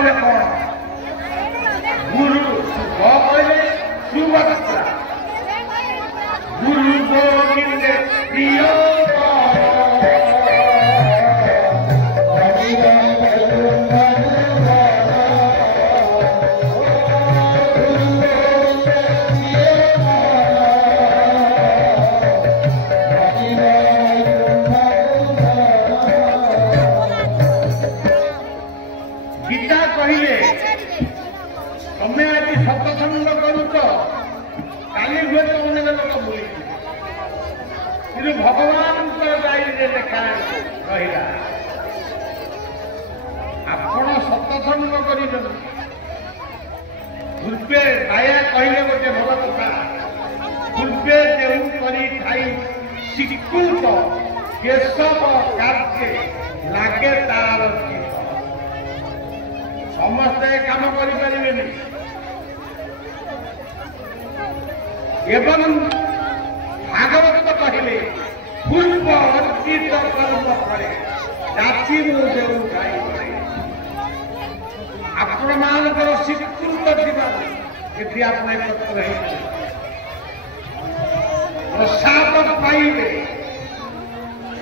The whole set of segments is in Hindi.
कहले कौन गुरु कहले सुभद्रा गुरु गोविंद दियो भगवान लेखा रहा आपण सत्संग कर पूर्वे माया कहले गोटे भल कथा पूर्वे जो करी शिकुत केशव कार्य लगे तार समस्ते काम करें एवं भागवत कहले पूर्व अर्जित कर्म फले जाति आपण मानकर स्वीकृत जीवन आप एकत्र प्रसाद पाइबे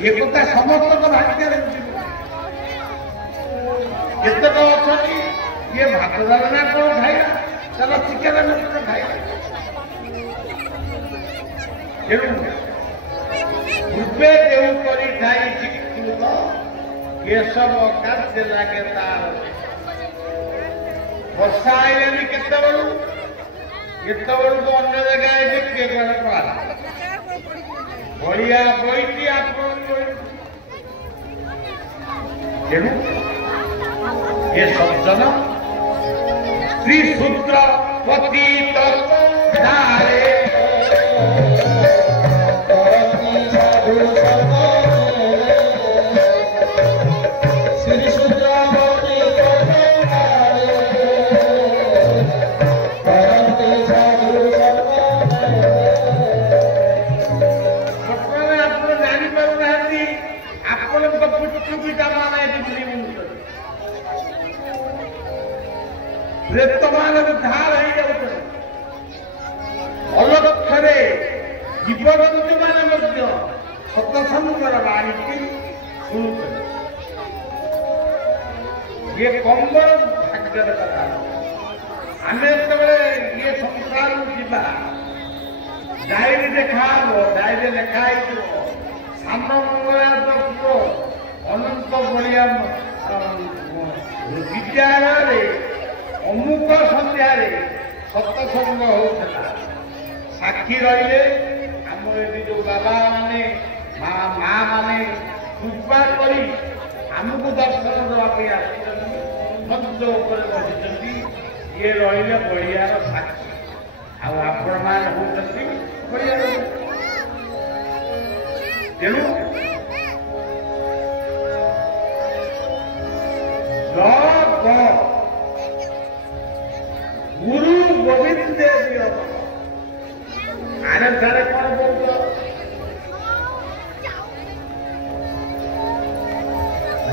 ये कथा समस्त भाग्य केत अच्छा ये भात डालना कौन खाइला चलो चिकेन मटन खाइला पूर्वे जो कर केशव कार्य लगे तार वर्षा आईले केत को अन्य जगह किए बढ़िया बही आप तेणु ये सज्जन स्त्री शूद्र पतित नारे प्रेत मान धार अलक्षे जीवजंतु मान सत्संगर बाणी शुणुते ये कम्बर भाग्यर कथा आम ये संसार जा डायरी देखा डायरी लेखाई सान मंगला अनंत बढ़िया विद्यालय अमुक सन्धार सत्संग होता साक्षी रही आम ये जो बाबा माने माँ माने कृपा कर आमको दर्शन देवाई मंच उपर बसी ये रही बढ़ियार साक्षी आपण मान होती बढ़िया तेणु गुरु गोविंद आने सारे कौन बोलते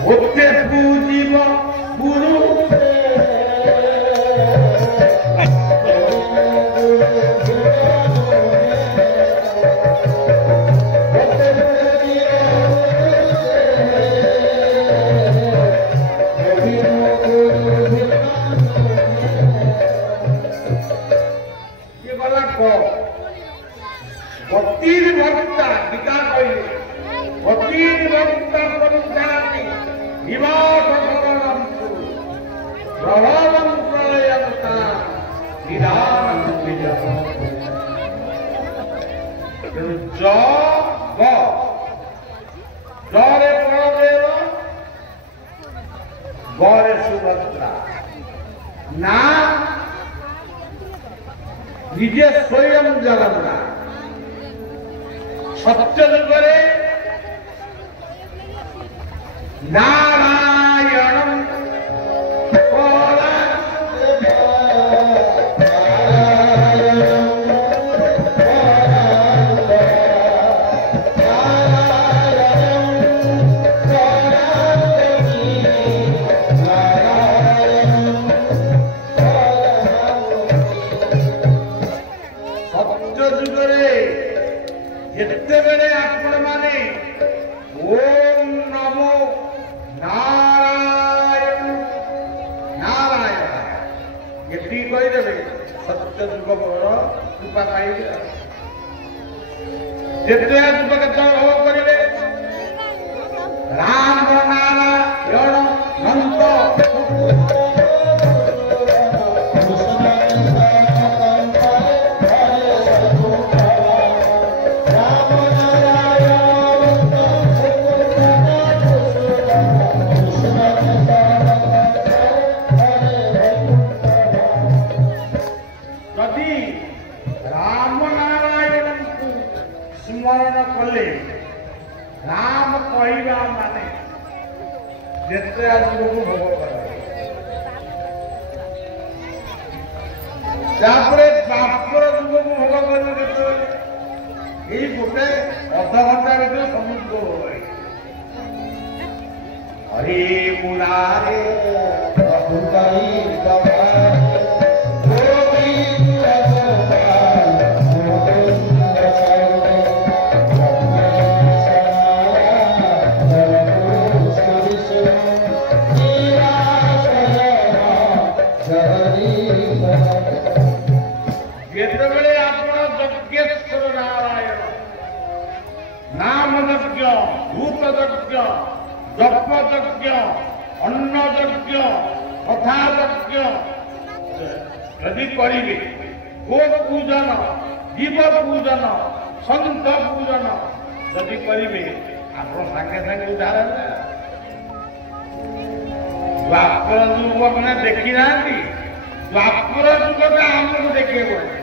होते पूजिब गुरु भक्ता टीका कहले भक्ता परिचाति निवास भवनंतु प्रभावं प्रलयंता निदानं विजय जरे बलदेव गरे सुभद्रा ना निजे स्वयं जगन्नाथ सत्य जुगरे नारायण ଏତିକି କହିଦେବେ ସତ୍ୟ ଯୁଗର କୃପା ପାଇବେ। ଯେତେ ଯୁଗ କେତେବେଳେ ଭୋଗ କରିବେ ରାମ ନାରାୟଣ ମନ୍ତ ଯଦି ରାମ ନାରାୟଣଙ୍କୁ ସ୍ମରଣ କଲେ ରାମ କହିବା ମାନେ ଯେତେ ଆଗକୁ ଭୋଗ କରାଯାଏ। ତାପରେ ବାପର ଯୁଗକୁ ଭୋଗ କରିବ ଯେତେବେଳେ ଏଇ ଗୋଟେ ଅଧଘଣ୍ଟା ଭିତରେ ସମୁଦ୍ର ଭୋଗ ହରି ମୁରାରେ ପ୍ରଭୁ ଯେତେବେଳେ ଆପଣ ଯଜ୍ଞେଶ୍ୱର ନାରାୟଣ ନାମ ଯଜ୍ଞ ଭୂତ ଯଜ୍ଞ ଜପ ଯଜ୍ଞ ଅନ୍ନ ଯଜ୍ଞ କଥା ଯଜ୍ଞ ଯଦି କରିବେ ଗୋ ପୂଜନ ଜୀବ ପୂଜନ ସନ୍ଥ ପୂଜନ ଯଦି କରିବେ ଆପଣ ସାଙ୍ଗେ ସାଙ୍ଗେ ଉଦ୍ଧାର ହେଲେ। ଦ୍ୱାପର ଯୁଗ ମାନେ ଦେଖି ନାହାନ୍ତି ଦ୍ୱାପର ଯୁଗଟା ଆମକୁ ଦେଖେଇବ।